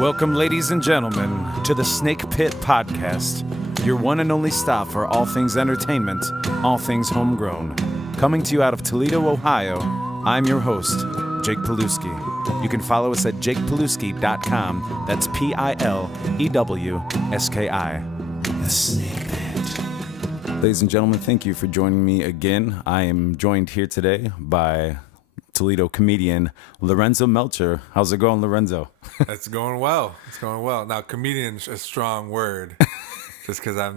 Welcome, ladies and gentlemen, to the Snake Pit Podcast, your one and only stop for all things entertainment, all things homegrown. Coming to you out of Toledo, Ohio, I'm your host, Jake Pilewski. You can follow us at jakepilewski.com. That's Pilewski. The Snake Pit. Ladies and gentlemen, thank you for joining me again. I am joined here today by Toledo comedian Lorenzo Melchor. How's it going, Lorenzo? It's going well. It's going well. Now, comedian's a strong word, just because I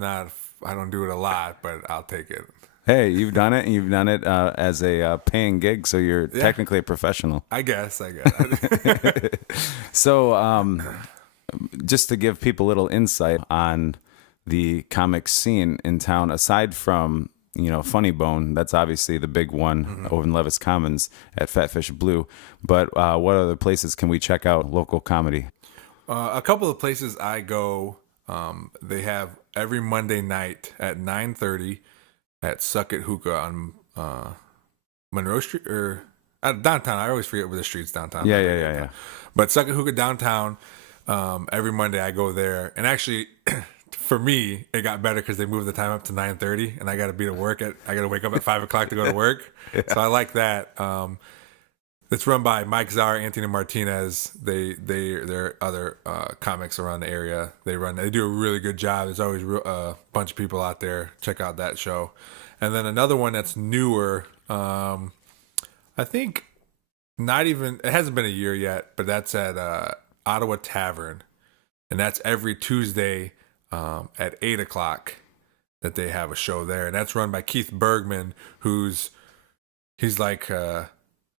don't do it a lot, but I'll take it. Hey, you've done it, and you've done it as a paying gig, so you're technically a professional. I guess. So, just to give people a little insight on the comic scene in town, aside from Funny Bone, that's obviously the big one over in Levis Commons at Fatfish Blue. But what other places can we check out local comedy? A couple of places I go, they have every Monday night at 9:30 at Suck It Hookah on Monroe Street or downtown. I always forget where the street's downtown. Yeah. But Suck It Hookah downtown, every Monday I go there. And actually, for me, it got better because they moved the time up to 9:30, and I got to be to work I got to wake up at 5 o'clock to go to work. Yeah. So I like that. It's run by Mike Czar, Anthony Martinez. They're other comics around the area. They do a really good job. There's always a bunch of people out there. Check out that show. And then another one that's newer. I think it hasn't been a year yet, but that's at Ottawa Tavern, and that's every Tuesday at 8 o'clock that they have a show there, and that's run by Keith Bergman, he's like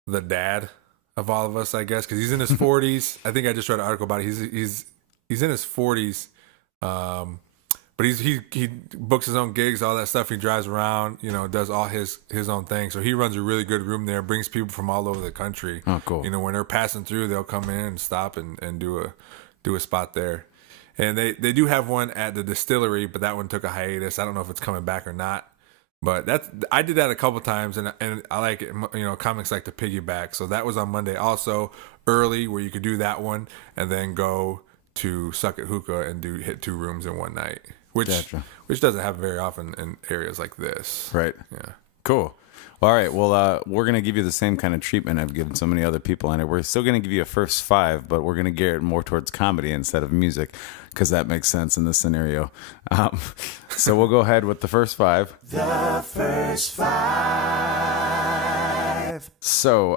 the dad of all of us, I guess, because he's in his 40s. I think I just read an article about it. He's in his 40s, but he books his own gigs, all that stuff. He drives around, does all his own thing. So he runs a really good room there, brings people from all over the country. Oh, cool. When they're passing through, they'll come in and stop and do a spot there. And they do have one at the distillery, but that one took a hiatus. I don't know if it's coming back or not. But I did that a couple times, and I like it. Comics like to piggyback. So that was on Monday also, early, where you could do that one, and then go to Suck It Hookah and hit 2 rooms in one night, which doesn't happen very often in areas like this. Right. Yeah. Cool. All right. Well, we're going to give you the same kind of treatment I've given so many other people on it. We're still going to give you a first 5, but we're going to gear it more towards comedy instead of music, because that makes sense in this scenario. So we'll go ahead with the first 5. The first 5. So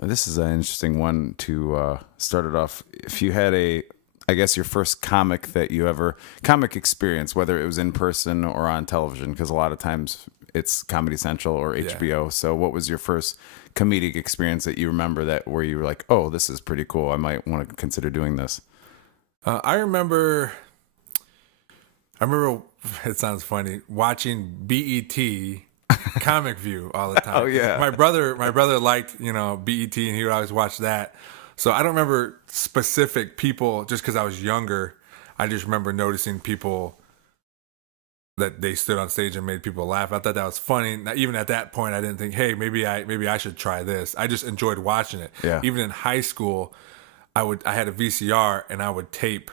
this is an interesting one to start it off. If you had your first comic experience, whether it was in person or on television, because a lot of times it's Comedy Central or HBO. Yeah. So what was your first comedic experience that you remember where you were like, oh, this is pretty cool, I might want to consider doing this? I remember it sounds funny, watching BET Comic View all the time. Oh yeah. My brother liked, BET, and he would always watch that. So I don't remember specific people just because I was younger. I just remember noticing people that they stood on stage and made people laugh. I thought that was funny. Now, even at that point, I didn't think, hey, maybe I should try this. I just enjoyed watching it. Yeah. Even in high school, I had a VCR and I would tape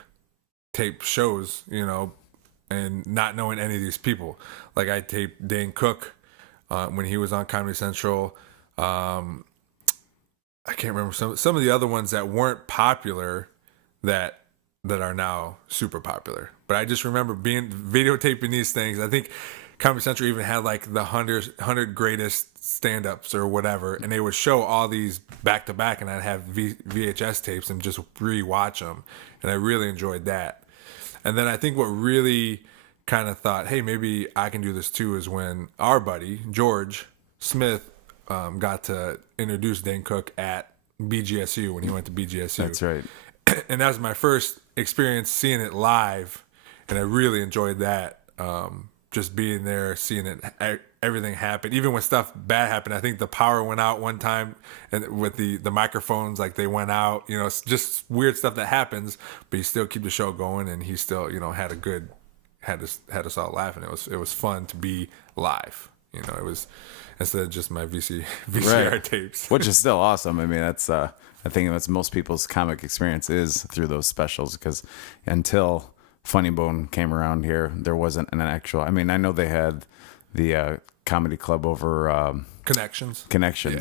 shows, and not knowing any of these people. Like I taped Dane Cook when he was on Comedy Central. I can't remember some of the other ones that weren't popular that are now super popular. But I just remember videotaping these things. I think Comedy Central even had like the 100 greatest stand-ups or whatever, and they would show all these back to back, and I'd have VHS tapes and just rewatch them, and I really enjoyed that. And then I think what really kind of thought, hey, maybe I can do this too, is when our buddy George Smith got to introduce Dane Cook at BGSU when he went to BGSU. That's right. And that was my first experience seeing it live, and I really enjoyed that. Just being there, seeing it, everything happen. Even when stuff bad happened, I think the power went out one time, and with the microphones, like they went out. It's just weird stuff that happens, but you still keep the show going, and he still, had us all laughing. It was fun to be live. You know, it was instead of just my VCR Right. tapes. Which is still awesome. I mean, that's I think that's most people's comic experience is through those specials, because until Funny Bone came around here, there wasn't an actual. I mean, I know they had the comedy club over Connections.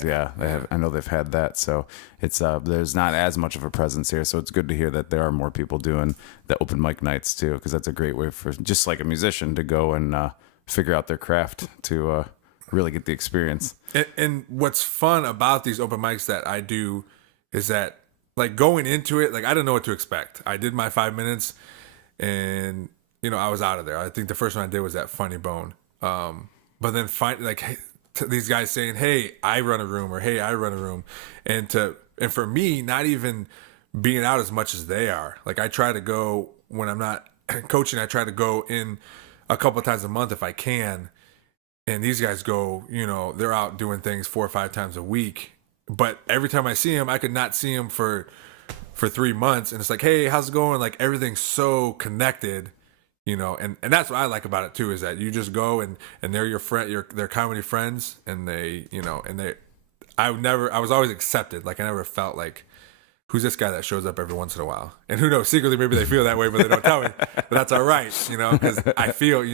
Yeah. I know they've had that. So it's there's not as much of a presence here. So it's good to hear that there are more people doing the open mic nights too, because that's a great way for just like a musician to go and figure out their craft to really get the experience. And what's fun about these open mics that I do is that, like, going into it, like, I didn't know what to expect. I did my 5 minutes, and I was out of there. I think the first one I did was that Funny Bone. But then these guys saying, "Hey, I run a room," or "Hey, I run a room," and for me, not even being out as much as they are. Like, I try to go when I'm not coaching. I try to go in a couple times a month if I can. And these guys go, they're out doing things 4 or 5 times a week. But every time I see them, I could not see them for 3 months. And it's like, "Hey, how's it going?" Like, everything's so connected, and that's what I like about it too, is that you just go and they're your friend, they're comedy friends. And I was always accepted. Like, I never felt like, who's this guy that shows up every once in a while? And who knows, secretly maybe they feel that way, but they don't tell me. But that's all right, because I feel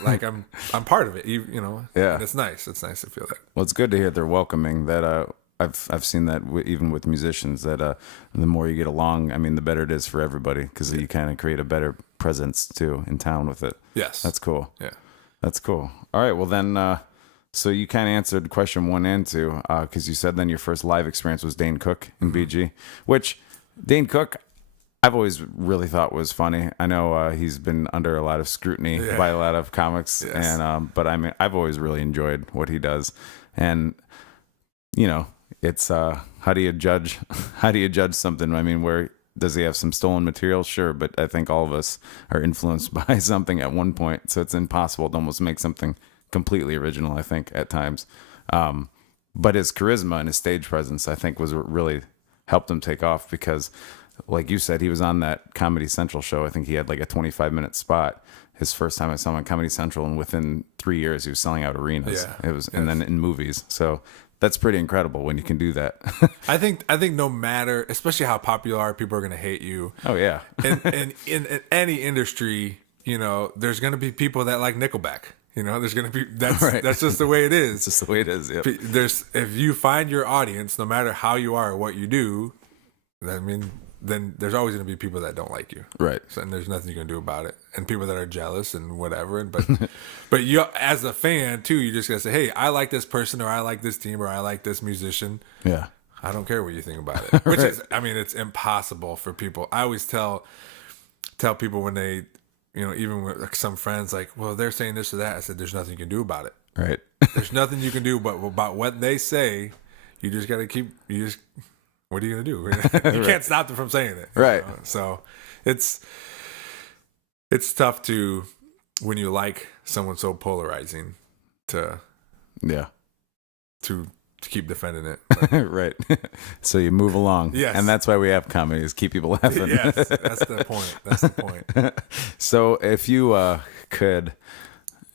like I'm part of it, Yeah. And it's nice. It's nice to feel that. Well, it's good to hear they're welcoming. That I've seen that even with musicians, that the more you get along, I mean, the better it is for everybody, because you kind of create a better presence too in town with it. Yes. That's cool. Yeah. That's cool. All right. Well, then, so you kind of answered question 1 and 2, because you said then your first live experience was Dane Cook in BG, which Dane Cook, I've always really thought was funny. I know he's been under a lot of scrutiny by a lot of comics, Yes. and but I mean, I've always really enjoyed what he does, and it's how do you judge something? I mean, where does he have some stolen material? Sure, but I think all of us are influenced by something at one point, so it's impossible to almost make something completely original, I think, at times. But his charisma and his stage presence, I think, was what really helped him take off, because, like you said, he was on that Comedy Central show. I think he had like a 25-minute spot his first time I saw him on Comedy Central, and within 3 years he was selling out arenas. Yeah. It was, and then in movies. So that's pretty incredible when you can do that. I think no matter, especially how popular you are, people are going to hate you. Oh yeah. And in any industry, there's going to be people that like Nickelback. There's going to be, that's just the way it is. It's just the way it is. Yep. If you find your audience, no matter how you are or what you do, I mean, then there's always going to be people that don't like you. Right. So, and there's nothing you can do about it. And people that are jealous and whatever. But you, as a fan too, you just got to say, "Hey, I like this person, or I like this team, or I like this musician." Yeah. I don't care what you think about it. Which is, I mean, it's impossible for people. I always tell people when they, even with like some friends, like, "Well, they're saying this or that." I said, "There's nothing you can do about it. Right. There's nothing you can do about what they say. You just got to keep, what are you going to do? You can't stop them from saying it." Right. So it's tough when you like someone so polarizing to keep defending it. Right. So you move along. Yes. And that's why we have comedy, is keep people laughing. Yes, that's the point. So if you could,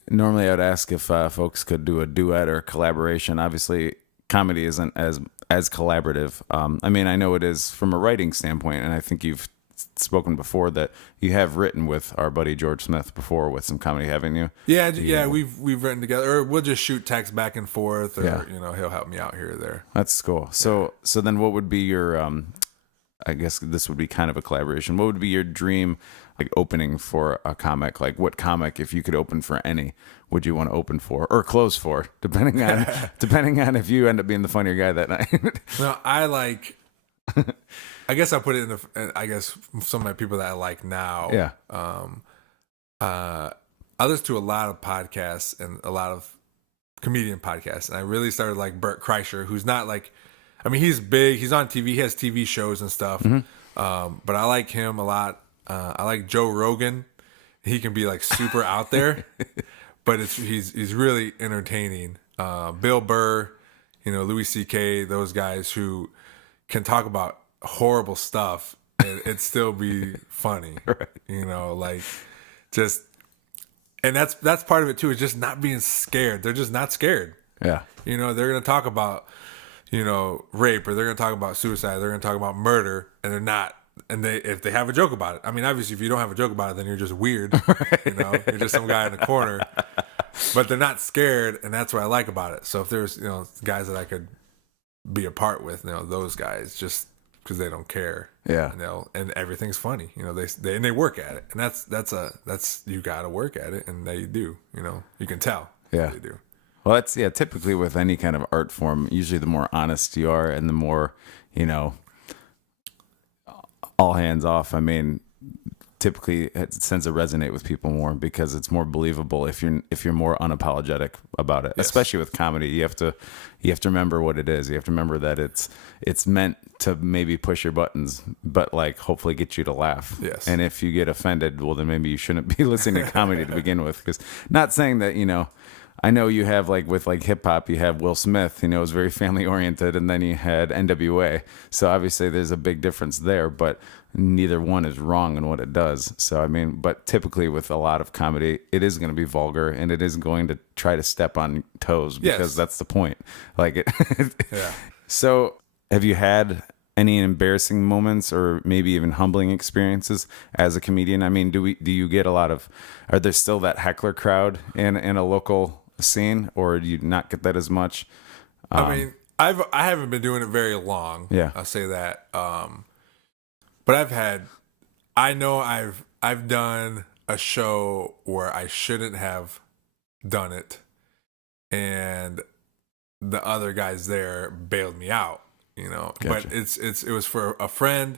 normally I would ask if folks could do a duet or a collaboration. Obviously, comedy isn't as collaborative. I mean, I know it is from a writing standpoint, and I think you've spoken before that you have written with our buddy George Smith before with some comedy, haven't you? Yeah, we've written together, or we'll just shoot text back and forth, or he'll help me out here or there. That's cool. So then what would be your I guess this would be kind of a collaboration. What would be your dream, like, opening for a comic? Like, what comic, if you could open for any, would you want to open for or close for, depending on if you end up being the funnier guy that night? No, I guess I put it I guess some of my people that I like now. Yeah. I listen to a lot of podcasts and a lot of comedian podcasts, and I really started like Bert Kreischer, who's not like, I mean, he's big, he's on TV, he has TV shows and stuff. But I like him a lot. I like Joe Rogan. He can be like super out there, but he's really entertaining. Bill Burr, Louis C.K., those guys who can talk about horrible stuff and it still be funny. Right. Like, just, And that's part of it too, is just not being scared. They're just not scared. Yeah. You know, they're going to talk about, you know, rape, or they're going to talk about suicide. They're going to talk about murder, and they're not. And if they have a joke about it, I mean, obviously, if you don't have a joke about it, then you're just weird. Right. You know, you're just some guy in the corner. But they're not scared, and that's what I like about it. So if there's, you know, guys that I could be a part with, you know, those guys, just because they don't care. Yeah. You know, and everything's funny. You know, they work at it, and that's you got to work at it, and they do. You know, you can tell. Yeah. They do. Well, that's, yeah, typically with any kind of art form, usually the more honest you are and the more, you know, all hands off. I mean, typically it tends to resonate with people more because it's more believable if you're more unapologetic about it. Yes. Especially with comedy, you have to remember what it is. You have to remember that it's meant to maybe push your buttons, but like hopefully get you to laugh. Yes. And if you get offended, well, then maybe you shouldn't be listening to comedy to begin with. Because not saying that, you know, I know you have, like, with like hip hop, you have Will Smith, you know, it was very family oriented, and then you had NWA. So obviously there's a big difference there, but neither one is wrong in what it does. So, I mean, but typically with a lot of comedy, it is going to be vulgar, and it is going to try to step on toes because that's the point. Like it. Yeah. So have you had any embarrassing moments or maybe even humbling experiences as a comedian? I mean, do you get a lot of, are there still that heckler crowd in a local scene, or do you not get that as much? I mean, I haven't been doing it very long. Yeah. I'll say that. But I've done a show where I shouldn't have done it, and the other guys there bailed me out, you know. Gotcha. But it was for a friend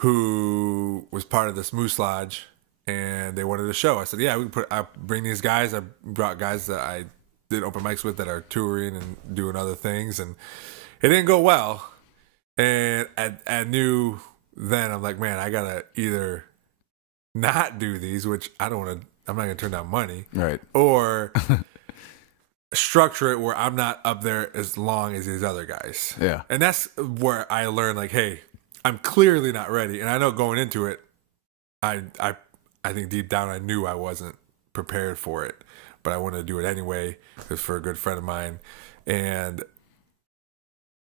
who was part of this Moose Lodge, and they wanted a show. I said, yeah, I bring these guys. I brought guys that I did open mics with that are touring and doing other things, and it didn't go well. And I knew then, I'm like, man, I gotta either not do these, which I'm not gonna turn down money, right, or structure it where I'm not up there as long as these other guys. Yeah. And that's where I learned, like, hey, I'm clearly not ready. And I know going into it, I think deep down I knew I wasn't prepared for it, but I wanted to do it anyway. It was for a good friend of mine, and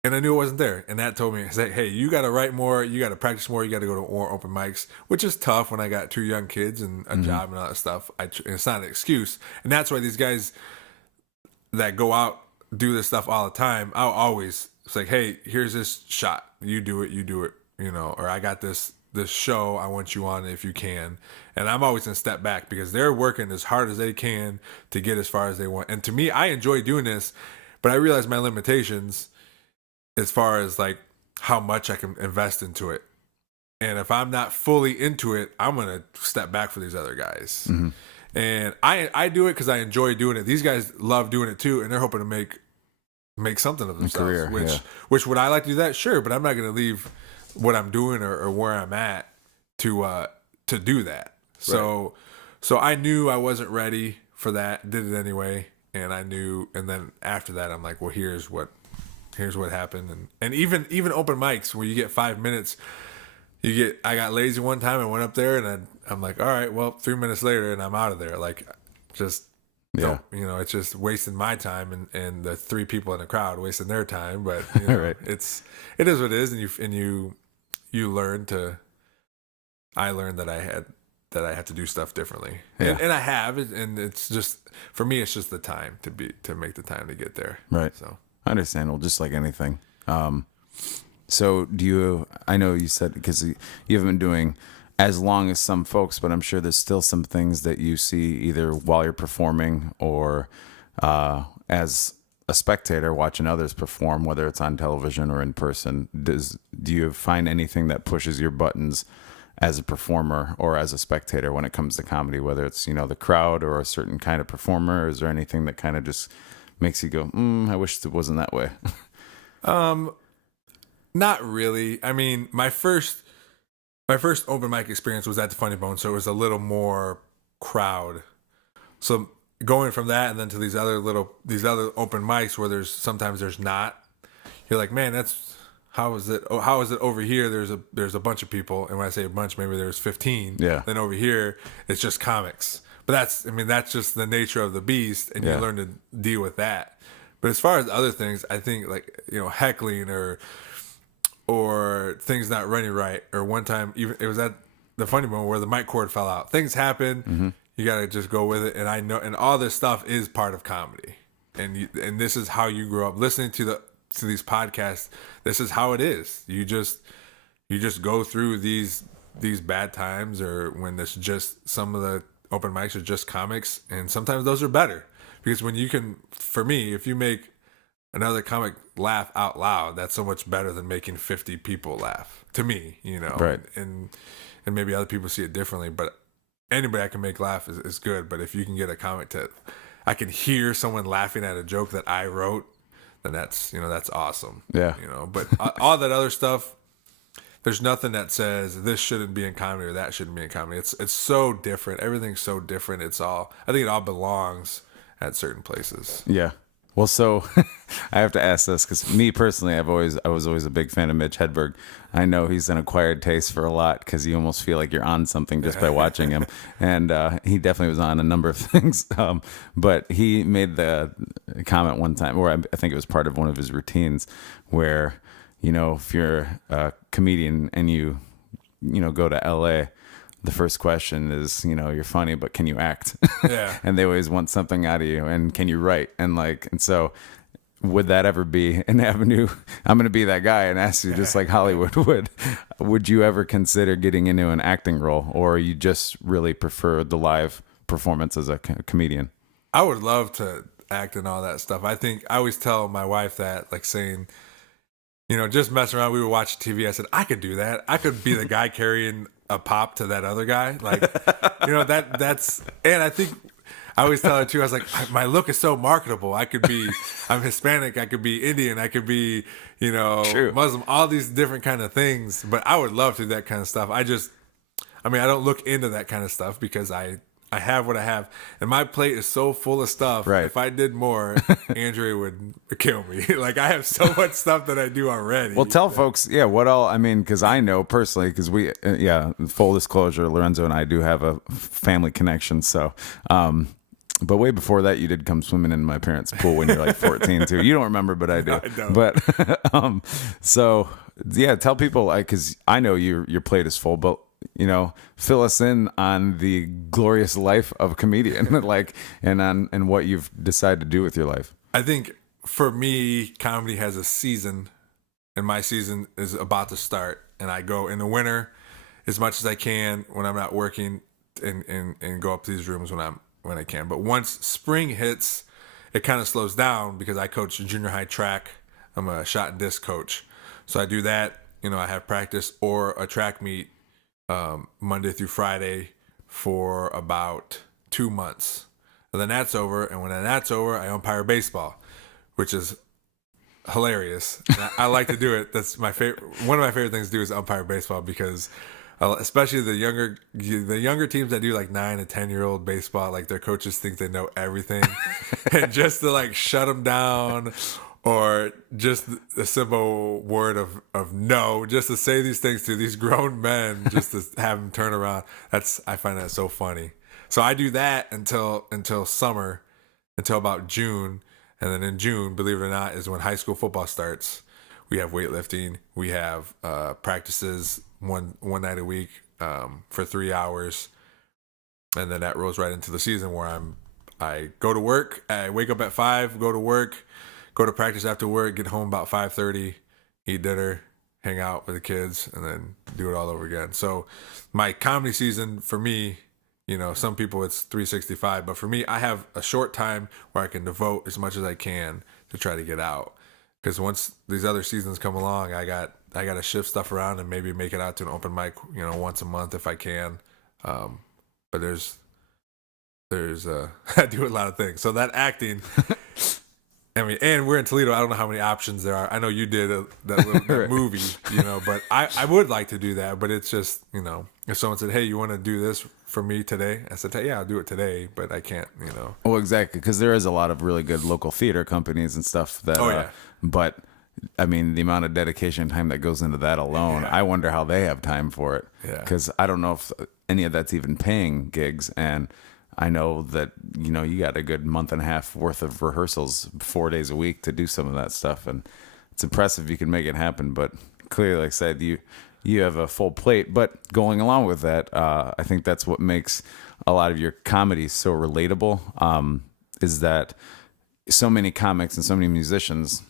I knew it wasn't there. And that told me, hey, you got to write more, you got to practice more, you got to go to more open mics, which is tough when I got 2 young kids and a job and all that stuff. And it's not an excuse. And that's why these guys that go out do this stuff all the time, I'll always, it's like, hey, here's this shot, you do it, you know, or I got this show, I want you on it if you can. And I'm always gonna step back because they're working as hard as they can to get as far as they want. And to me, I enjoy doing this, but I realize my limitations as far as like how much I can invest into it. And if I'm not fully into it, I'm gonna step back for these other guys. Mm-hmm. And I do it because I enjoy doing it. These guys love doing it too, and they're hoping to make something of themselves. Career, which would I like to do that? Sure, but I'm not gonna leave what I'm doing or where I'm at to do that. So I knew I wasn't ready for that, did it anyway, and I knew, and then after that I'm like, well, here's what happened. And even open mics where you get 5 minutes, I got lazy one time, I went up there and I'm like, all right, well, 3 minutes later and I'm out of there. Like, just don't, you know, it's just wasting my time and the 3 people in the crowd wasting their time. But you know, right. it is what it is, and you learn to. I learned that I had to do stuff differently, and I have, and it's just, for me, it's just the time to make the time to get there. Right. So understandable, just like anything. So I know you said, because you haven't been doing as long as some folks, but I'm sure there's still some things that you see either while you're performing or as a spectator watching others perform, whether it's on television or in person. Do you find anything that pushes your buttons as a performer or as a spectator when it comes to comedy, whether it's, you know, the crowd or a certain kind of performer? Or is there anything that kind of just makes you go, I wish it wasn't that way? Not really. I mean, my first open mic experience was at the Funny Bone, so it was a little more crowd. So going from that and then to these other open mics where sometimes there's not, you're like, man, how is it over here? There's a bunch of people, and when I say a bunch, maybe there's 15. Yeah. Then over here, it's just comics. But that's just the nature of the beast, and you Yeah. learn to deal with that. But as far as other things, I think like, heckling or things not running right, or one time even it was at the funny moment where the mic cord fell out. Things happen. Mm-hmm. You got to just go with it. And I know, and all this stuff is part of comedy. And this is how you grow up listening to these podcasts. This is how it is. You just go through these bad times, or when there's just some of the open mics are just comics, and sometimes those are better, because when you can, for me, if you make another comic laugh out loud, that's so much better than making 50 people laugh, to me, Right. And maybe other people see it differently, but anybody I can make laugh is good. But if you can get a comic I can hear someone laughing at a joke that I wrote, then that's awesome. Yeah. But all that other stuff, there's nothing that says this shouldn't be in comedy or that shouldn't be in comedy. It's so different. Everything's so different. I think it all belongs at certain places. Yeah. Well, so I have to ask this because me personally, I was always a big fan of Mitch Hedberg. I know he's an acquired taste for a lot because you almost feel like you're on something just by watching him. And he definitely was on a number of things. But he made the comment one time, or I think it was part of one of his routines, where, if you're a comedian and you go to LA, the first question is, you're funny, but can you act? Yeah. And they always want something out of you. And can you write? And so would that ever be an avenue? I'm going to be that guy and ask you, just like Hollywood would you ever consider getting into an acting role, or you just really prefer the live performance as a comedian? I would love to act and all that stuff. I think I always tell my wife that, like, saying, just messing around. We would watch TV. I said, I could do that. I could be the guy carrying a pop to that other guy. Like, that's, and I think I always tell her too, I was like, my look is so marketable. I'm Hispanic. I could be Indian. I could be, True. Muslim, all these different kind of things. But I would love to do that kind of stuff. I don't look into that kind of stuff because I have what I have, and my plate is so full of stuff. Right. If I did more, Andrea would kill me. Like, I have so much stuff that I do already. Well, tell folks, what all, because I know personally, because we, full disclosure, Lorenzo and I do have a family connection. So, but way before that, you did come swimming in my parents' pool when you're like 14 too. You don't remember, but I do. I don't. But, tell people, because I know your plate is full, but fill us in on the glorious life of a comedian, and what you've decided to do with your life. I think for me, comedy has a season, and my season is about to start. And I go in the winter as much as I can when I'm not working, and go up to these rooms when I can. But once spring hits, it kind of slows down because I coach junior high track. I'm a shot and disc coach, so I do that. I have practice or a track meet Monday through Friday for about 2 months. And then that's over. And when that's over, I umpire baseball, which is hilarious. And I like to do it. That's my favorite. One of my favorite things to do is umpire baseball, because especially the younger teams that do like 9 and 10-year-old baseball, like their coaches think they know everything. And just to like shut them down, or just a simple word of no, just to say these things to these grown men, just to have them turn around. I find that so funny. So I do that until summer, until about June. And then in June, believe it or not, is when high school football starts. We have weightlifting. We have practices one night a week for 3 hours. And then that rolls right into the season where I go to work. I wake up at 5, go to work, go to practice after work, get home about 5:30, eat dinner, hang out with the kids, and then do it all over again. So my comedy season, for me, some people it's 365, but for me, I have a short time where I can devote as much as I can to try to get out. Because once these other seasons come along, I got to shift stuff around and maybe make it out to an open mic, once a month if I can. But there's I do a lot of things. So that acting. And we're in Toledo. I don't know how many options there are. I know you did that movie, but I would like to do that. But it's just, if someone said, hey, you want to do this for me today? I said, hey, yeah, I'll do it today, but I can't, Well, exactly, because there is a lot of really good local theater companies and stuff that, but the amount of dedication and time that goes into that alone, I wonder how they have time for it. Yeah. Because I don't know if any of that's even paying gigs. And I know that, you got a good month and a half worth of rehearsals, 4 days a week to do some of that stuff. And it's impressive you can make it happen. But clearly, like I said, you have a full plate. But going along with that, I think that's what makes a lot of your comedy so relatable, is that so many comics and so many musicians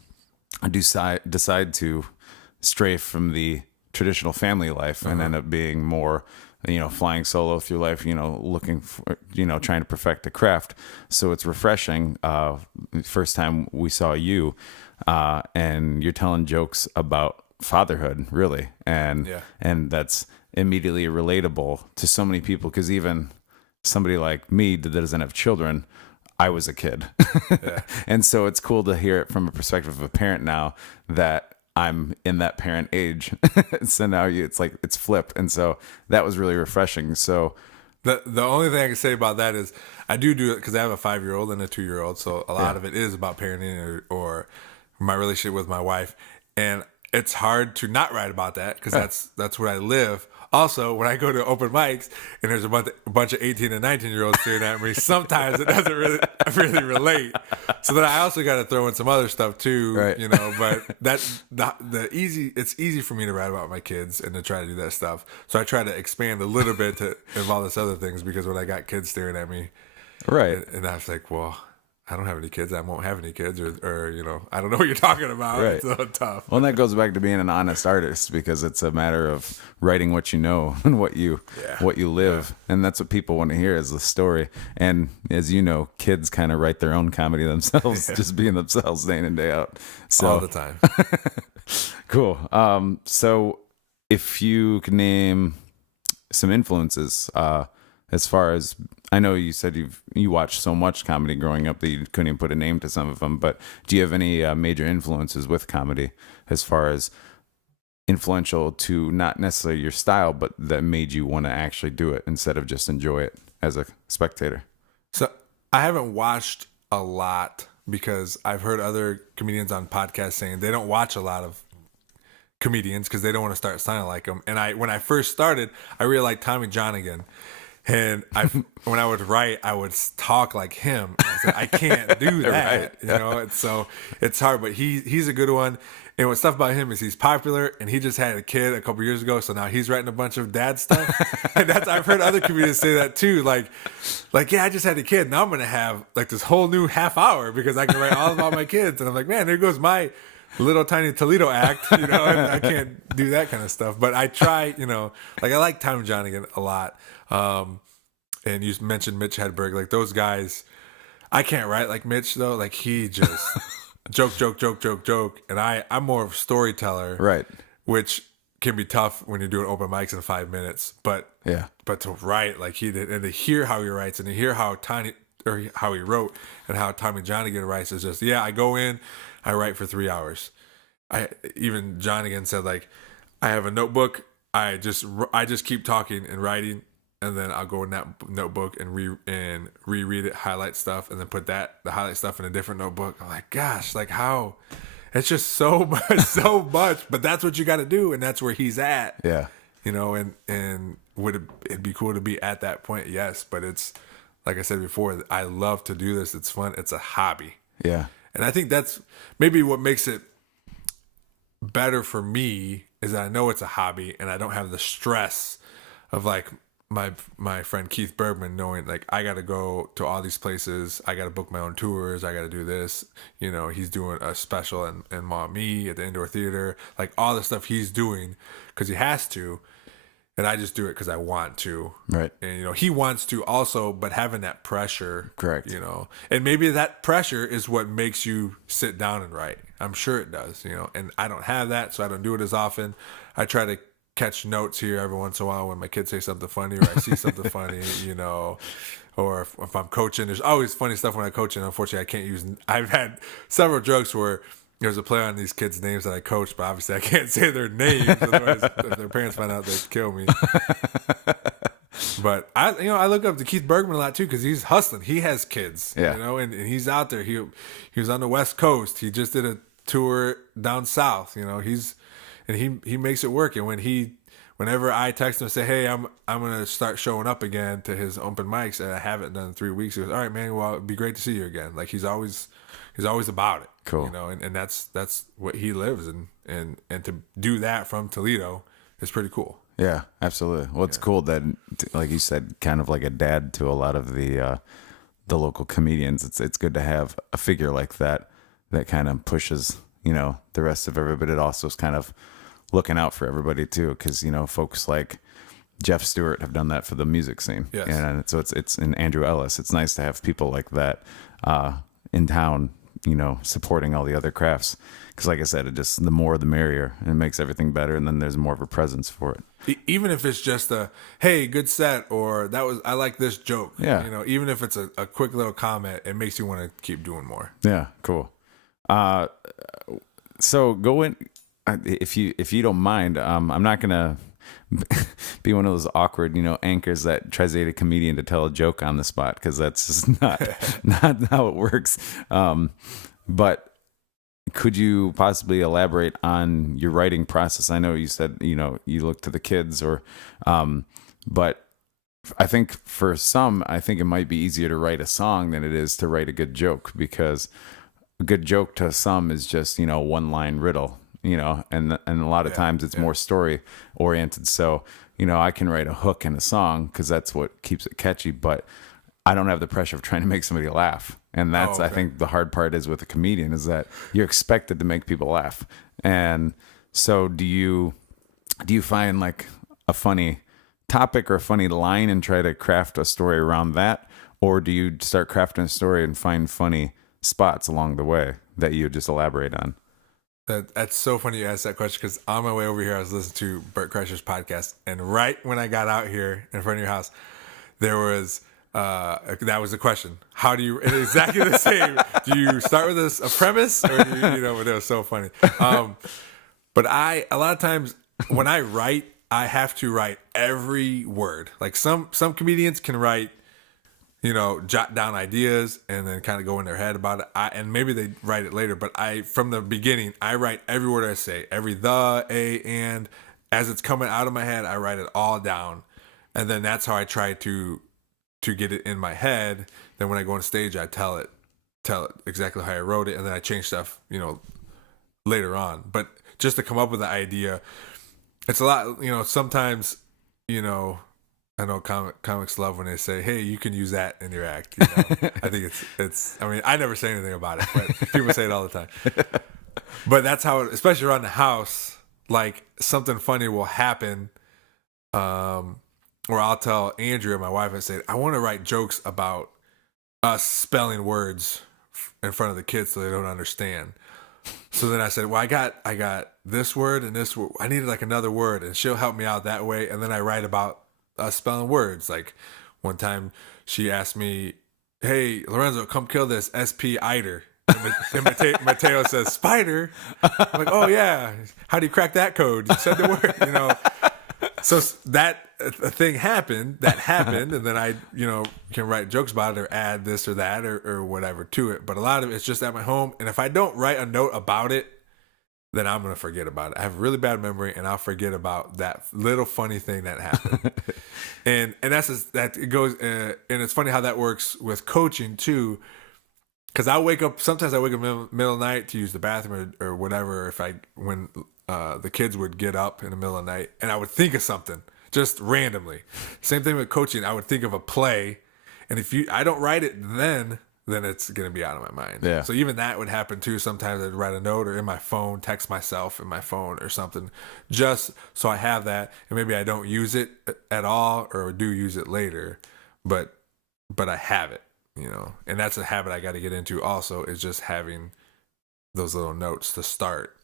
decide to stray from the traditional family life and end up being more, flying solo through life, looking for, trying to perfect the craft. So it's refreshing. First time we saw you, and you're telling jokes about fatherhood, really. And that's immediately relatable to so many people. 'Cause even somebody like me that doesn't have children, I was a kid. And so it's cool to hear it from a perspective of a parent now that I'm in that parent age. So now it's like it's flipped. And so that was really refreshing. So the only thing I can say about that is I do it because I have a 5-year-old and a 2-year-old. So a lot of it is about parenting or my relationship with my wife. And it's hard to not write about that because that's where I live. Also, when I go to open mics and there's a bunch of 18 and 19-year-olds staring at me, sometimes it doesn't really relate. So then I also got to throw in some other stuff too, but that's it's easy for me to write about my kids and to try to do that stuff. So I try to expand a little bit to involve this other things because when I got kids staring at me, and I was like, well, I don't have any kids. I won't have any kids, or I don't know what you're talking about. Right. It's so tough. Well, and that goes back to being an honest artist because it's a matter of writing what you know and what you live, and that's what people want to hear is the story. And as you know, kids kind of write their own comedy themselves, just being themselves day in and day out. So all the time. Cool. So if you can name some influences, as far as I know, you said you watched so much comedy growing up that you couldn't even put a name to some of them. But do you have any major influences with comedy as far as influential to not necessarily your style, but that made you want to actually do it instead of just enjoy it as a spectator? So I haven't watched a lot because I've heard other comedians on podcasts saying they don't watch a lot of comedians because they don't want to start sounding like them. And when I first started, I really liked Tommy John again. And when I would write, I would talk like him. And I said, I can't do that, And so it's hard, but he's a good one. And what's stuff about him is he's popular, and he just had a kid a couple years ago, so now he's writing a bunch of dad stuff. And I've heard other comedians say that too, like yeah, I just had a kid. Now I'm gonna have like this whole new half hour because I can write all about my kids. And I'm like, man, there goes my little tiny Toledo act, and I can't do that kind of stuff. But I try, like I like Tommy John again a lot. And you mentioned Mitch Hedberg, like those guys. I can't write like Mitch though. Like he just joke. And I'm more of a storyteller, right? Which can be tough when you're doing open mics in 5 minutes. But to write like he did, and to hear how he writes, and to hear how he wrote, and how Tommy John again writes is just I go in, I write for 3 hours. Even John again said like I have a notebook. I just keep talking and writing, and then I'll go in that notebook and reread it, highlight stuff, and then put the highlight stuff in a different notebook. I'm like, gosh, like how it's just so much, but that's what you got to do, and that's where he's at. Yeah, and would it be cool to be at that point? Yes, but it's like I said before, I love to do this. It's fun. It's a hobby. Yeah, and I think that's maybe what makes it better for me is that I know it's a hobby and I don't have the stress of like my friend Keith Bergman knowing like I got to go to all these places, I got to book my own tours, I got to do this. He's doing a special in Maumee at the Indoor Theater, like all the stuff he's doing because he has to, and I just do it because I want to. Right. And he wants to also, but having that pressure, correct. And maybe that pressure is what makes you sit down and write. I'm sure it does. And I don't have that, so I don't do it as often. I try to catch notes here every once in a while when my kids say something funny or I see something funny, or if I'm coaching. There's always funny stuff when I coach, and unfortunately I can't use. I've had several jokes where there's a play on these kids' names that I coach, but obviously I can't say their names. Otherwise, if their parents find out, they'd kill me. But I look up to Keith Bergman a lot too because he's hustling. He has kids, and he's out there. He was on the West Coast. He just did a tour down south. He makes it work. And when whenever I text him and say, hey, I'm gonna start showing up again to his open mics, and I haven't done in 3 weeks, he goes, all right, man, well, it'd be great to see you again. Like he's always about it. Cool. You know, and that's what he lives in, and to do that from Toledo is pretty cool. Yeah, absolutely. Well, it's cool that, like you said, kind of like a dad to a lot of the local comedians. It's good to have a figure like that kind of pushes, you know, the rest of everybody. It also is kind of looking out for everybody too, because, you know, folks like Jeff Stewart have done that for the music scene. Yes. And so it's in Andrew Ellis. It's nice to have people like that in town, you know, supporting all the other crafts. Because like I said, it just, the more the merrier, and it makes everything better, and then there's more of a presence for it. Even if it's just a, hey, good set, or I like this joke. Yeah. You know, even if it's a quick little comment, it makes you want to keep doing more. Yeah, cool. So go in, if you don't mind. I'm not gonna be one of those awkward, you know, anchors that tries to get a comedian to tell a joke on the spot, because that's just not how it works. But could you possibly elaborate on your writing process? I know you said, you know, you look to the kids, but I think for some, I think it might be easier to write a song than it is to write a good joke, because a good joke to some is just, you know, one line riddle, you know, and a lot of times it's more story oriented. So, you know, I can write a hook in a song because that's what keeps it catchy, but I don't have the pressure of trying to make somebody laugh. And that's, I think the hard part is with a comedian, is that you're expected to make people laugh. And so do you find like a funny topic or a funny line and try to craft a story around that? Or do you start crafting a story and find funny spots along the way that you just elaborate on? That's so funny you asked that question, because on my way over here, I was listening to Bert Kreischer's podcast, and right when I got out here in front of your house, there was that was the question. How do you, and exactly the same. Do you start with a premise, or do you know, that was so funny. But a lot of times when I write, I have to write every word. Like some comedians can write, you know, jot down ideas and then kind of go in their head about it. And maybe they write it later, but from the beginning, I write every word I say, every the, a, and as it's coming out of my head, I write it all down. And then that's how I try to get it in my head. Then when I go on stage, I tell it exactly how I wrote it, and then I change stuff, you know, later on. But just to come up with the idea, it's a lot, you know, sometimes, you know, I know comics love when they say, hey, you can use that in your act. You know? I think it's, I mean, I never say anything about it, but people say it all the time. But that's how, especially around the house, like something funny will happen. Or I'll tell Andrea, my wife, I say, I want to write jokes about us spelling words in front of the kids so they don't understand. So then I said, well, I got this word and this word. I needed like another word, and she'll help me out that way. And then I write about spelling words. Like one time she asked me, hey, Lorenzo, come kill this SP Eider. And Mateo says, spider? I'm like, oh yeah. How do you crack that code? You said the word, you know. So that a thing happened, and then I, you know, can write jokes about it or add this or that or whatever to it. But a lot of it's just at my home. And if I don't write a note about it, then I'm going to forget about it. I have a really bad memory, and I'll forget about that little funny thing that happened. and that it goes, and it's funny how that works with coaching too. Because sometimes I wake up in the middle of the night to use the bathroom or whatever, when the kids would get up in the middle of the night, and I would think of something just randomly. Same thing with coaching. I would think of a play, and if I don't write it then it's going to be out of my mind. Yeah. So even that would happen too. Sometimes I'd write a note or in my phone, text myself in my phone or something, just so I have that, and maybe I don't use it at all or do use it later, but I have it, you know. And that's a habit I got to get into also, is just having those little notes to start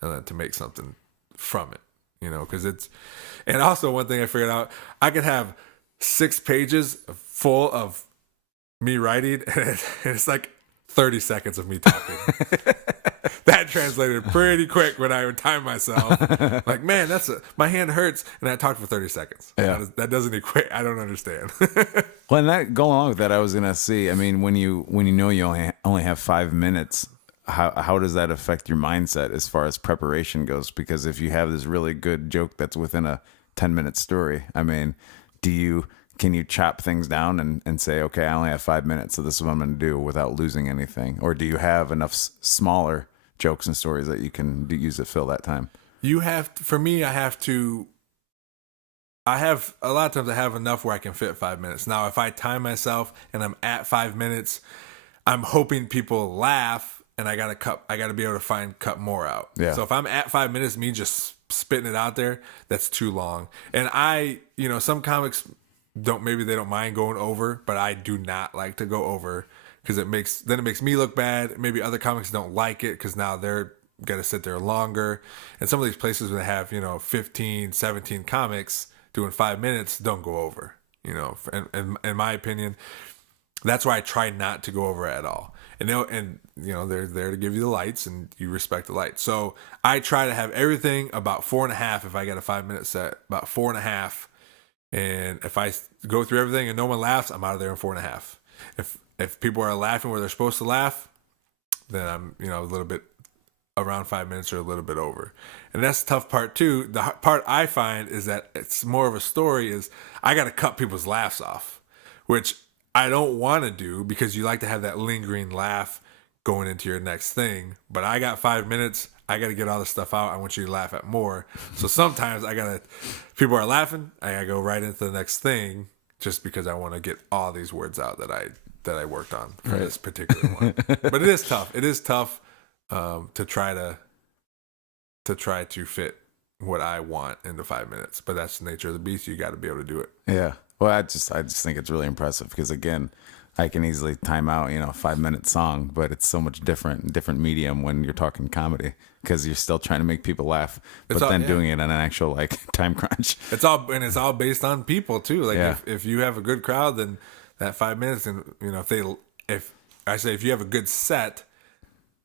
and then to make something from it, you know, because and also one thing I figured out, I could have 6 pages full of me writing, and it's like 30 seconds of me talking. That translated pretty quick when I would time myself. Like, man, my hand hurts, and I talked for 30 seconds. Yeah. That doesn't equate. I don't understand. Well, and that, go along with that, I was gonna see. I mean, when you know you only have 5 minutes, how does that affect your mindset as far as preparation goes? Because if you have this really good joke that's within a 10-minute story. I mean, can you chop things down and say, okay, I only have 5 minutes, so this is what I'm going to do without losing anything? Or do you have enough smaller jokes and stories that you can use to fill that time? For me, I have a lot of times I have enough where I can fit 5 minutes. Now, if I time myself and I'm at 5 minutes, I'm hoping people laugh, and I gotta be able to cut more out. Yeah. So if I'm at 5 minutes, me just spitting it out there, that's too long. And some comics maybe they don't mind going over, but I do not like to go over, because it makes me look bad. Maybe other comics don't like it because now they're got to sit there longer. And some of these places that have 15, 17 comics doing 5 minutes don't go over. And in my opinion, that's why I try not to go over at all. And they're there to give you the lights, and you respect the lights. So I try to have everything about 4.5. If I got a 5 minute set, about 4.5. And if I go through everything and no one laughs, I'm out of there in 4.5. If people are laughing where they're supposed to laugh, then I'm a little bit around 5 minutes or a little bit over. And that's the tough part too. The part I find is that it's more of a story is I got to cut people's laughs off, which I don't want to do, because you like to have that lingering laugh going into your next thing. But I got 5 minutes. I got to get all this stuff out. I want you to laugh at more. So sometimes people are laughing, I got to go right into the next thing, just because I want to get all these words out that I worked on for this particular one. But it is tough. It is tough to try to fit what I want into 5 minutes. But that's the nature of the beast. You got to be able to do it. Yeah. Well, I just think it's really impressive, because again, I can easily time out, a 5-minute song, but it's so much different medium when you're talking comedy, because you're still trying to make people laugh, but doing it in an actual time crunch. It's all based on people too. If you have a good crowd, then that 5 minutes, and if you have a good set,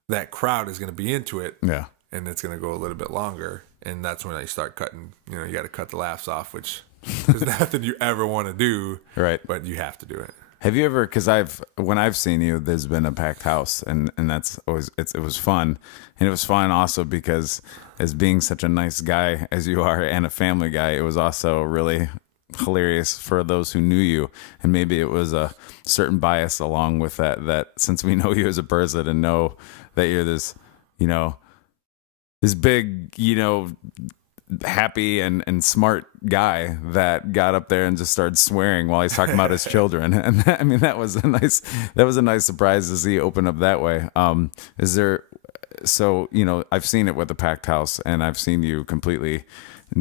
that crowd is going to be into it. Yeah. And it's going to go a little bit longer, and that's when I start cutting. You got to cut the laughs off, which is nothing you ever want to do, right? But you have to do it. Have you ever? Because when I've seen you, there's been a packed house, and that's always it was fun, and it was fun also because, as being such a nice guy as you are and a family guy, it was also really hilarious for those who knew you, and maybe it was a certain bias along with that since we know you as a person and know that you're this this big happy and smart guy that got up there and just started swearing while he's talking about his children. And that was a nice surprise to see open up that way. I've seen it with the packed house, and I've seen you completely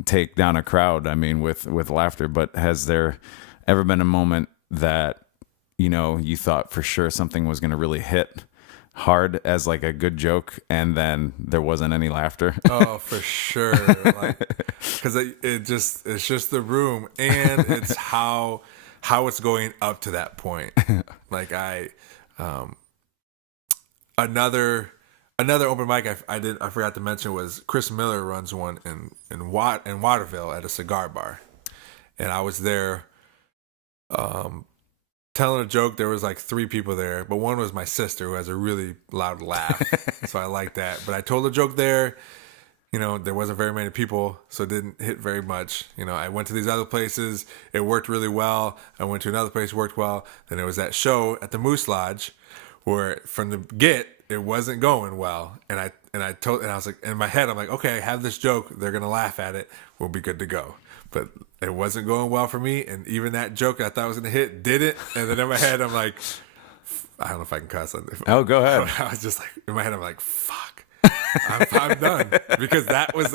take down a crowd, with laughter, but has there ever been a moment that you thought for sure something was going to really hit hard as a good joke, and then there wasn't any laughter? Oh, for sure. Because it's just the room, and it's how it's going up to that point. Another open mic I forgot to mention was Chris Miller runs one in Waterville at a cigar bar, and I was there telling a joke. There was 3 people there, but one was my sister, who has a really loud laugh. So I like that. But I told a joke there. There wasn't very many people, so it didn't hit very much. I went to these other places. It worked really well. I went to another place, worked well. Then there was that show at the Moose Lodge where from the get, it wasn't going well. And I was like, in my head, I'm like, okay, I have this joke. They're going to laugh at it. We'll be good to go. But it wasn't going well for me, and even that joke I thought was going to hit didn't. And then in my head, I'm like, I don't know if I can cuss on this. Oh, go ahead. I was just in my head, I'm like, fuck, I'm done, because that was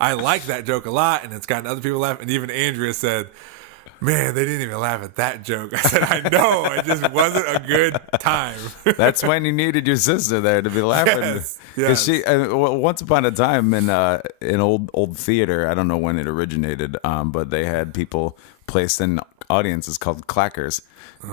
I like that joke a lot, and it's gotten other people laugh. And even Andrea said, man, they didn't even laugh at that joke. I said, I know, it just wasn't a good time. That's when you needed your sister there to be laughing. Yes. She once upon a time in old theater, I don't know when it originated, but they had people placed in audiences called clackers,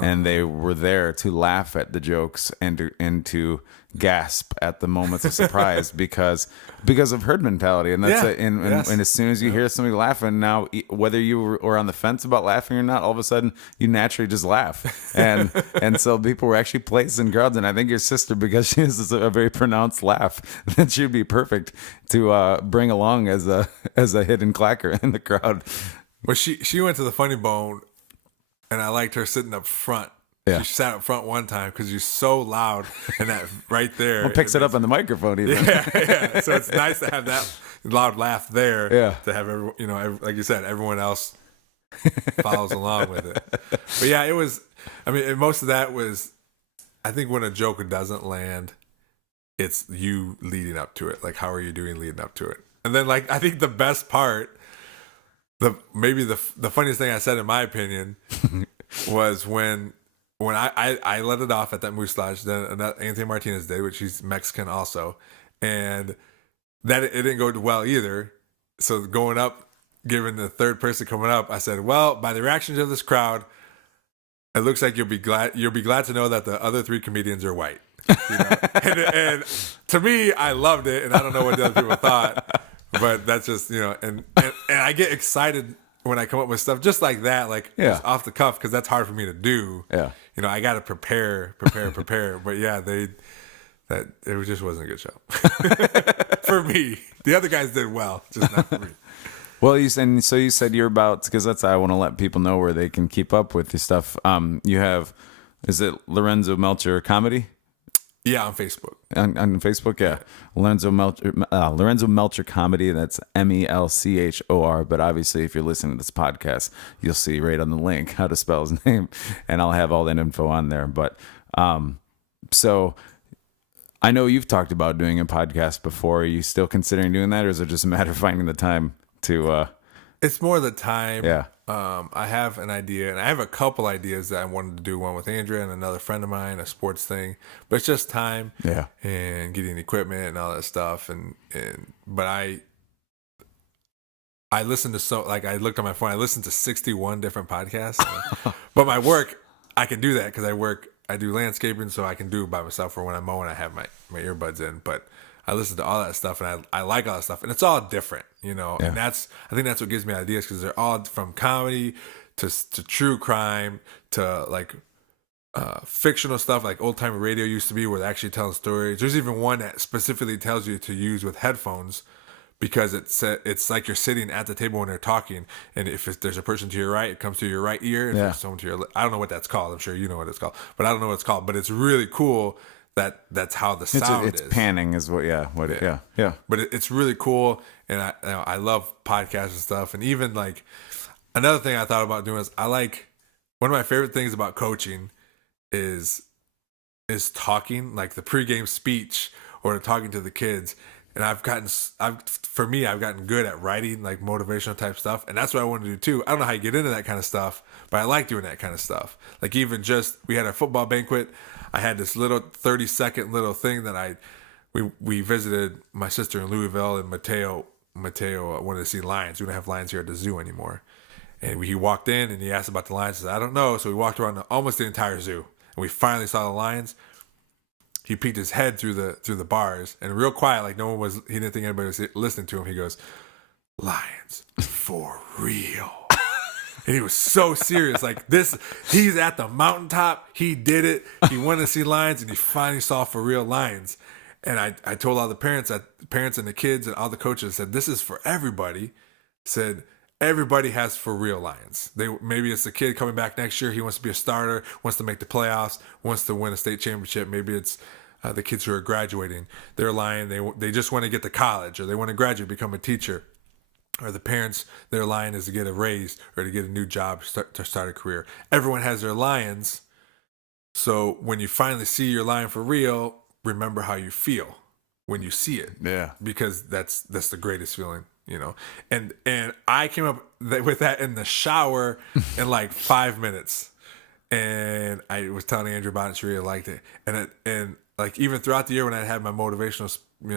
and they were there to laugh at the jokes and to gasp at the moments of surprise because of herd mentality. And that's it. And as soon as you hear somebody laughing, now whether you were on the fence about laughing or not, all of a sudden you naturally just laugh. And so people were actually placed in crowds. And I think your sister, because she has a very pronounced laugh, that she'd be perfect to bring along as a hidden clacker in the crowd. Well, she went to the Funny Bone, and I liked her sitting up front. Yeah. She sat up front one time because you're so loud, and that right there. Well, picks it up on the microphone even. Yeah. So it's nice to have that loud laugh there. Yeah. To have like you said, everyone else follows along with it. But yeah, it was. I mean, and most of that was. I think when a joke doesn't land, it's you leading up to it. Like, how are you doing leading up to it? And then, like, I think the best part, the funniest thing I said in my opinion, was when I let it off at that Moose Lodge, then Anthony Martinez did, which he's Mexican also, and that it didn't go well either. So going up, giving the third person coming up, I said, well, by the reactions of this crowd, it looks like you'll be glad to know that the other three comedians are white. You know? and to me, I loved it, and I don't know what the other people thought, but that's just, and I get excited when I come up with stuff just like that, like just off the cuff, because that's hard for me to do. Yeah. I got to prepare. But yeah, it just wasn't a good show for me. The other guys did well, just not for me. Well, you said you're about, because that's I want to let people know where they can keep up with your stuff. You have, is it Lorenzo Melchor Comedy? Yeah, on Facebook. On Facebook, yeah. Lorenzo Melchor Comedy. That's Melchor. But obviously, if you're listening to this podcast, you'll see right on the link how to spell his name, and I'll have all that info on there. But so I know you've talked about doing a podcast before. Are you still considering doing that, or is it just a matter of finding the time to? It's more the time. Yeah. I have an idea, and I have a couple ideas that I wanted to do. One with Andrea and another friend of mine, a sports thing. But it's just time, and getting equipment and all that stuff. But I listened to I looked on my phone. I listened to 61 different podcasts. But my work, I can do that because I do landscaping, so I can do it by myself. Or when I'm mowing, I have my earbuds in. But I listen to all that stuff, and I like all that stuff, and it's all different, And I think that's what gives me ideas, because they're all from comedy to true crime to like fictional stuff, like old time radio used to be, where they're actually telling stories. There's even one that specifically tells you to use with headphones, because it's like you're sitting at the table when they're talking, and if there's a person to your right, it comes to your right ear. If there's someone to your I don't know what that's called. I'm sure you know what it's called, but I don't know what it's called. But it's really cool. That's how the sound it's panning is what but it's really cool, and I love podcasts and stuff. And even like another thing I thought about doing is one of my favorite things about coaching is talking, like the pregame speech or talking to the kids. And I've gotten good at writing like motivational type stuff, and that's what I want to do too. I don't know how you get into that kind of stuff, but I like doing that kind of stuff. Like even we had a football banquet. I had this little 30-second little thing that we visited my sister in Louisville, and Mateo wanted to see lions. We don't have lions here at the zoo anymore. And he walked in and he asked about the lions. I said, I don't know. So we walked around almost the entire zoo, and we finally saw the lions. He peeked his head through the bars, and real quiet, like no one was. He didn't think anybody was listening to him. He goes, "Lions for real." And he was so serious, like this. He's at the mountaintop. He did it. He wanted to see lions, and he finally saw for real lions. And I told all the parents and the kids and all the coaches, said, this is for everybody. Said everybody has for real lions. Maybe it's the kid coming back next year. He wants to be a starter, wants to make the playoffs, wants to win a state championship. Maybe it's the kids who are graduating. They're a lion. They just want to get to college, or they want to graduate, become a teacher. Or the parents, their lion is to get a raise or to get a new job, to start a career. Everyone has their lions. So when you finally see your lion for real, remember how you feel when you see it. Yeah. Because that's the greatest feeling, And I came up with that in the shower in like 5 minutes. And I was telling Andrew about it. She really liked it. And like even throughout the year when I had my motivational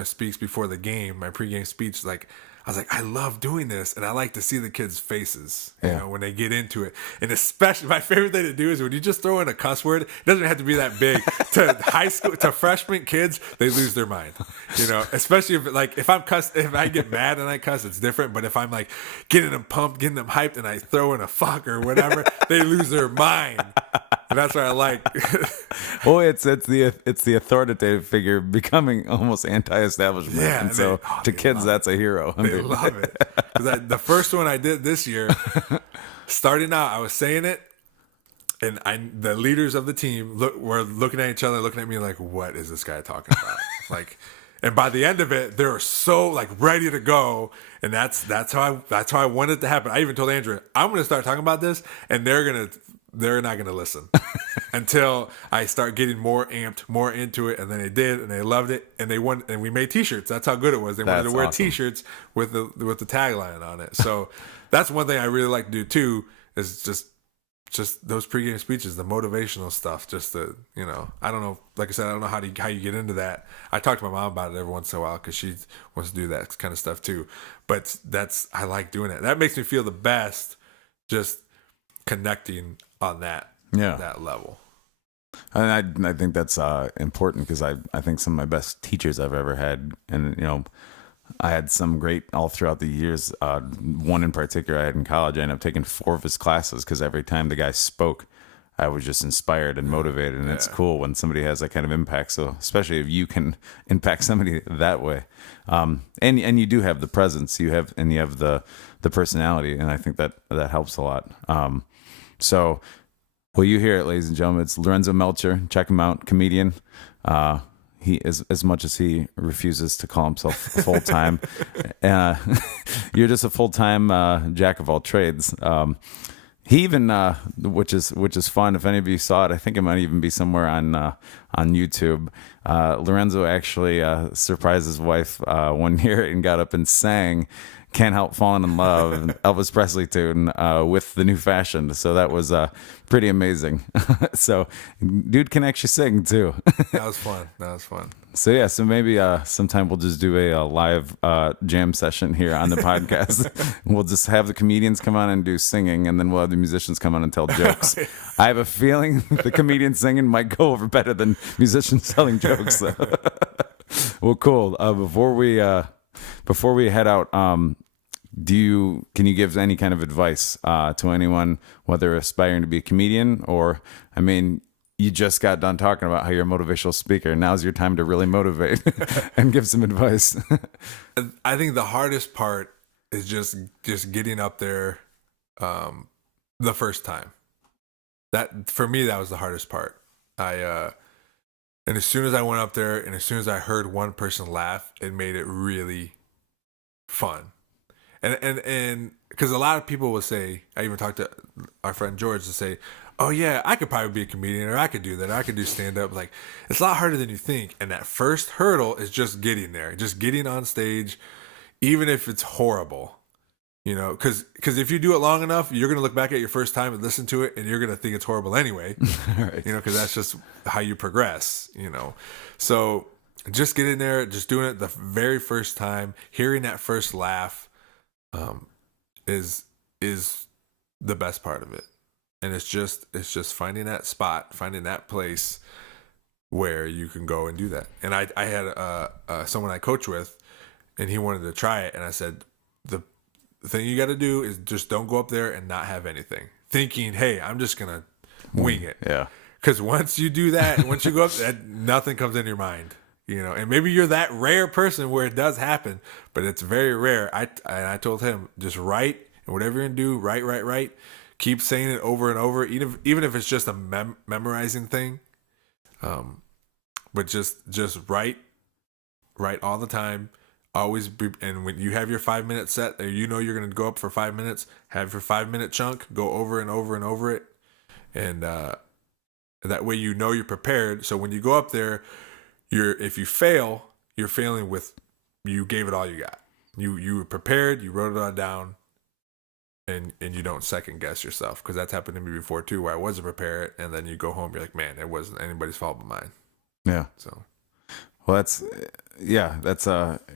speaks before the game, my pregame speech, like was like, I love doing this, and I like to see the kids' faces, you Yeah. know, when they get into it. And especially, my favorite thing to do is when you just throw in a cuss word. It doesn't have to be that big. To high school, to freshman kids, they lose their mind, you know. Especially if I get mad and I cuss, it's different. But if I'm like getting them pumped, getting them hyped, and I throw in a fuck or whatever, they lose their mind. And that's what I like. Well, it's the authoritative figure becoming almost anti-establishment. Yeah, and so to kids, that's a hero. They love it. 'Cause the first one I did this year, starting out, I was saying it, and the leaders of the team were looking at each other, looking at me like, "What is this guy talking about?" Like, and by the end of it, they were so like ready to go, and that's how I wanted it to happen. I even told Andrew, I'm going to start talking about this, and they're not going to listen until I start getting more amped, more into it. And then they did, and they loved it, and and we made t-shirts. That's how good it was. They wanted to wear awesome. t-shirts with the tagline on it. So that's one thing I really like to do too, is just those pregame speeches, the motivational stuff, just the, you know, I don't know, like I said, I don't know how you get into that. I talk to my mom about it every once in a while because she wants to do that kind of stuff too. But I like doing it. That makes me feel the best, just connecting on that level. And I think that's important because I think some of my best teachers I've ever had, and you know, I had some great all throughout the years. One in particular I had in college, I ended up taking 4 of his classes because every time the guy spoke, I was just inspired and motivated. And it's cool when somebody has that kind of impact. So especially if you can impact somebody that way, and you do have the presence, you have the personality, and I think that helps a lot. So, well, you hear it, ladies and gentlemen. It's Lorenzo Melchor. Check him out, comedian. He is, as much as he refuses to call himself full time. You're just a full time jack of all trades. He even, which is fun. If any of you saw it, I think it might even be somewhere on YouTube. Lorenzo actually surprised his wife one year and got up and sang "Can't Help Falling in Love," an Elvis Presley tune, with the new fashion. So that was pretty amazing. So dude can actually sing too. That was fun. So yeah, so maybe sometime we'll just do a live jam session here on the podcast. We'll just have the comedians come on and do singing, and then we'll have the musicians come on and tell jokes. I have a feeling the comedians singing might go over better than musicians telling jokes. So. Well, cool. Before we head out, can you give any kind of advice to anyone, whether aspiring to be a comedian or, I mean, you just got done talking about how you're a motivational speaker. Now's your time to really motivate and give some advice. I think the hardest part is just getting up there the first time. That, for me, that was the hardest part. And as soon as I went up there and as soon as I heard one person laugh, it made it really fun. And because a lot of people will say, I even talked to our friend George to say, "Oh yeah, I could probably be a comedian, or I could do that, or I could do stand up." Like, it's a lot harder than you think. And that first hurdle is just getting there, just getting on stage, even if it's horrible, you know, because if you do it long enough, you're going to look back at your first time and listen to it, and you're going to think it's horrible anyway, right. You know, because that's just how you progress, you know. So just getting there, just doing it the very first time, hearing that first laugh, is the best part of it. And it's just finding that spot, finding that place where you can go and do that. And I had someone I coach with, and he wanted to try it, and I said, the thing you got to do is just don't go up there and not have anything, thinking, hey, I'm just gonna wing it. Yeah. Because once you do that, once you go up, nothing comes in your mind. You know, and maybe you're that rare person where it does happen, but it's very rare. I told him, just write, and whatever you're gonna do, write. Keep saying it over and over, even if it's just a memorizing thing. But just write all the time. Always be, and when you have your 5-minute set, or you know you're gonna go up for 5 minutes, have your 5-minute chunk, go over and over and over it, and that way you know you're prepared. So when you go up there, if you fail, you're failing with, you gave it all you got. You were prepared, you wrote it all down, and you don't second guess yourself, because that's happened to me before too, where I wasn't prepared, and then you go home, you're like, man, it wasn't anybody's fault but mine. Yeah. So Well, that's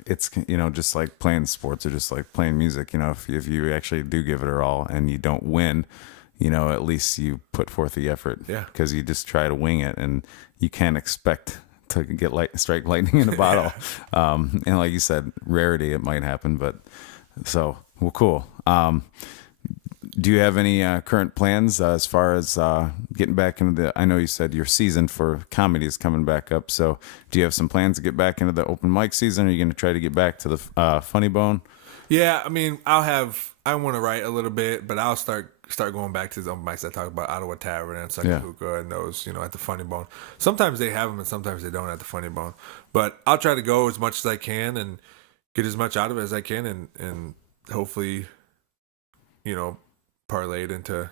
it's just like playing sports or just like playing music. If you actually do give it all and you don't win, at least you put forth the effort. Yeah. Because you just try to wing it, and you can't expect to get strike lightning in a bottle. And like you said, rarity, it might happen, but well, cool. Do you have any current plans as far as getting back into I know you said your season for comedy is coming back up. So do you have some plans to get back into the open mic season? Are you going to try to get back to the Funny Bone? Yeah, I mean, I want to write a little bit, but I'll start going back to the open mics. I talk about Ottawa Tavern and Sucky Hookah and those, at the Funny Bone. Sometimes they have them and sometimes they don't at the Funny Bone. But I'll try to go as much as I can and get as much out of it as I can and hopefully, parlay it into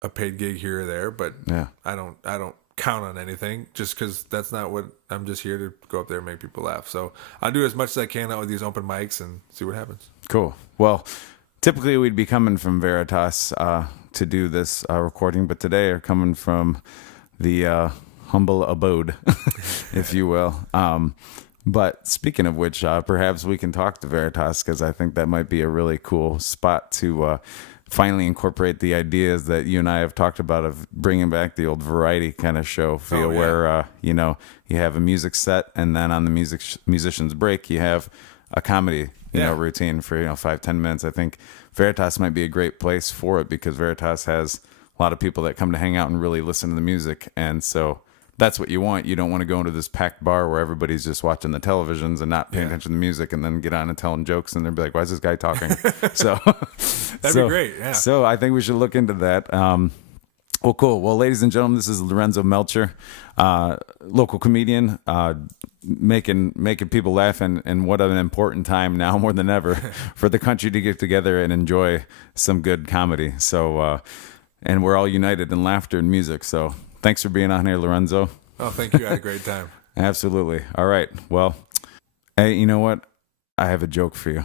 a paid gig here or there. But I don't count on anything just because that's not what I'm just here to go up there and make people laugh. So I'll do as much as I can out with these open mics and see what happens. Cool. Well, typically we'd be coming from Veritas to do this recording, but today are coming from the humble abode, if you will. But speaking of which, perhaps we can talk to Veritas, because I think that might be a really cool spot to finally incorporate the ideas that you and I have talked about of bringing back the old variety kind of show feel, where you have a music set, and then on the musician's break you have a comedy routine for 5-10 minutes. I think Veritas might be a great place for it, because Veritas has a lot of people that come to hang out and really listen to the music, and so that's what you want. You don't want to go into this packed bar where everybody's just watching the televisions and not paying attention to the music, and then get on and telling jokes, and they'll be like, why is this guy talking? So that'd be great. Yeah. So I think we should look into that. Well, cool. Well, ladies and gentlemen, this is Lorenzo Melchor, local comedian, making people laugh, and what an important time now more than ever for the country to get together and enjoy some good comedy. So, and we're all united in laughter and music. So thanks for being on here, Lorenzo. Oh, thank you. I had a great time. Absolutely. All right. Well, hey, you know what? I have a joke for you.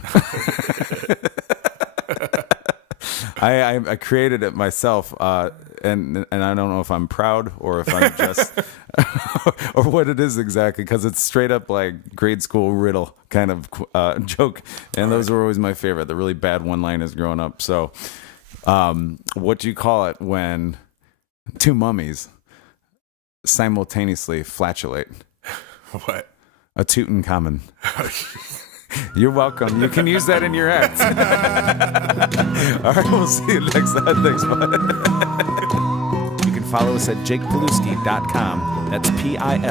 I created it myself, and I don't know if I'm proud or if I'm just or what it is exactly, because it's straight up like grade school riddle kind of joke, and those were always my favorite. The really bad one-liners growing up. So, what do you call it when two mummies simultaneously flatulate? What? A Tutankhamun. You're welcome. You can use that in your act. All right, we'll see you next time. Thanks, bud. You can follow us at jakepilewski.com. That's Pilewski.